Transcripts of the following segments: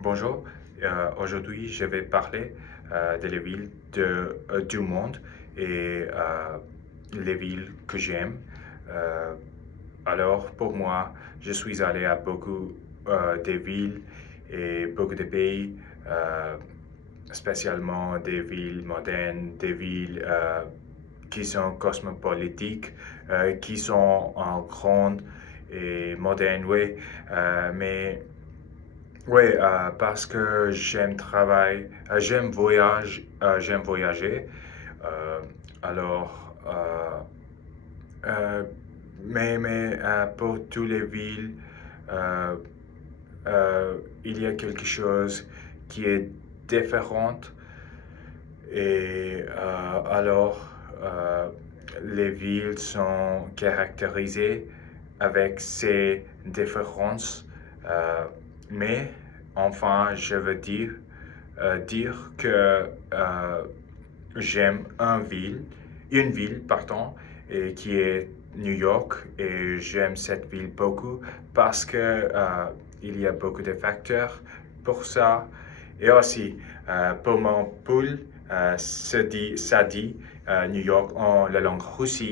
Bonjour, aujourd'hui je vais parler des villes du monde et les villes que j'aime. Euh, alors pour moi, je suis allé à beaucoup de villes et beaucoup de pays, spécialement des villes modernes, des villes qui sont cosmopolitiques, qui sont en grande et moderne, oui, mais oui, parce que j'aime voyager. Euh, alors, euh, mais pour toutes les villes, euh, il y a quelque chose qui est différent. Et les villes sont caractérisées avec ces différences. Euh, mais enfin, je veux dire que j'aime une ville, pardon, et qui est New York, et j'aime cette ville beaucoup parce que il y a beaucoup de facteurs pour ça. Et aussi, pour mon poule, ça dit New York en la langue russe.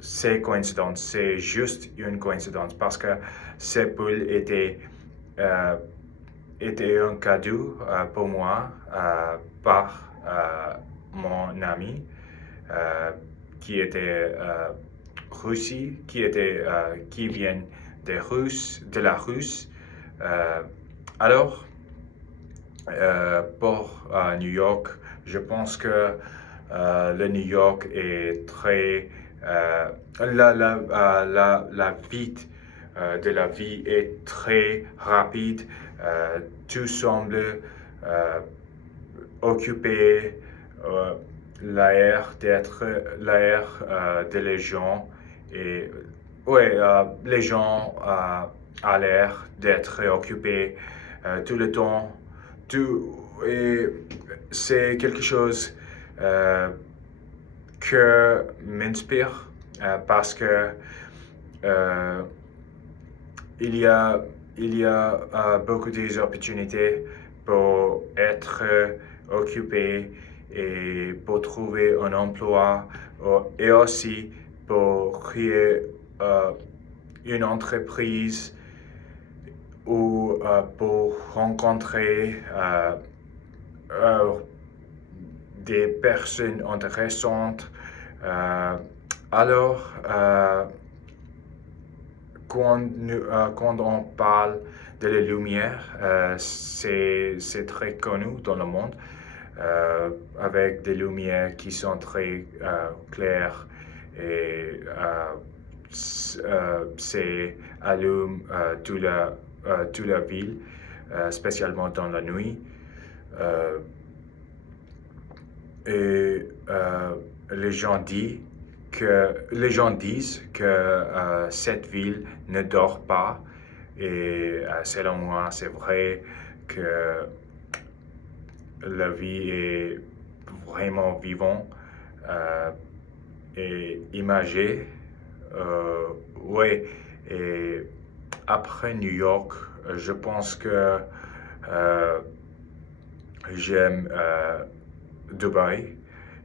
C'est coïncidence, c'est juste une coïncidence parce que ce poule euh, était un cadeau pour moi par mon ami euh, qui était Russie, qui vient de la Russe. Euh, alors, pour New York, je pense que le New York est très... la vie de la vie est très rapide. Tout semble euh, occupé. Euh, l'air de les gens et ouais, les gens a l'air d'être occupés tout le temps. Tout, et c'est quelque chose euh, que m'inspire parce que euh, il y a, il y a beaucoup d'opportunités pour être occupé et pour trouver un emploi et aussi pour créer une entreprise ou pour rencontrer euh, des personnes intéressantes. Euh, alors, quand on parle de la lumière, c'est très connu dans le monde, avec des lumières qui sont très claires et c'est allume toute la ville, spécialement dans la nuit. Euh, et les gens disent que cette ville ne dort pas. Et selon moi, c'est vrai que la vie est vraiment vivante euh, et imagée. Ouais. Et après New York, je pense que euh, j'aime Dubaï,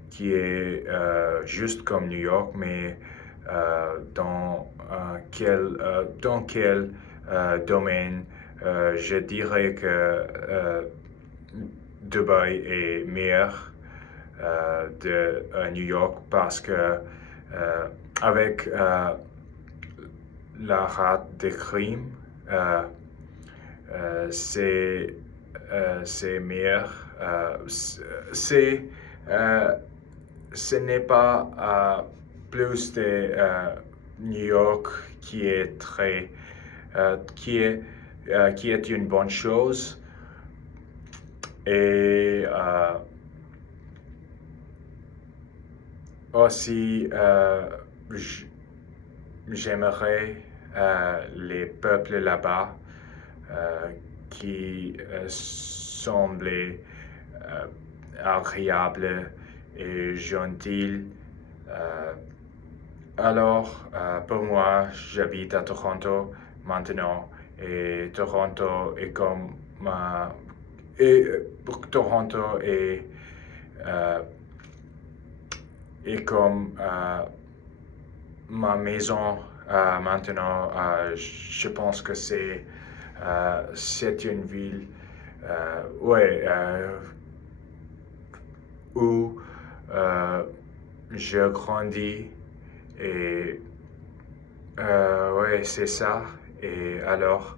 qui est juste comme New York, mais dans quel domaine je dirais que Dubaï est meilleur de New York parce que avec la rate de crime, euh, euh, c'est c'est meilleur. C'est, euh, ce n'est pas plus de New York qui est très, qui est une bonne chose. Et aussi, j'aimerais les peuples là-bas euh, qui semblaient agréables et gentils. Euh, alors, pour moi, j'habite à Toronto maintenant Et Toronto est comme et Toronto est comme ma maison maintenant. Je pense que c'est une ville ouais, où je grandis et ouais, c'est ça. Et alors,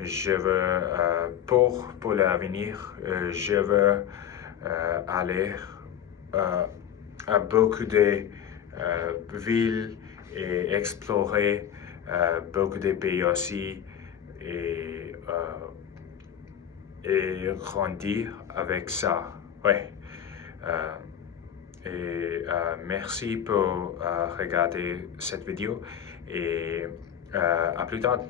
je veux, pour l'avenir, je veux aller à beaucoup de villes et explorer beaucoup de pays aussi et grandir avec ça. Ouais. Euh, merci pour regarder cette vidéo et à plus tard.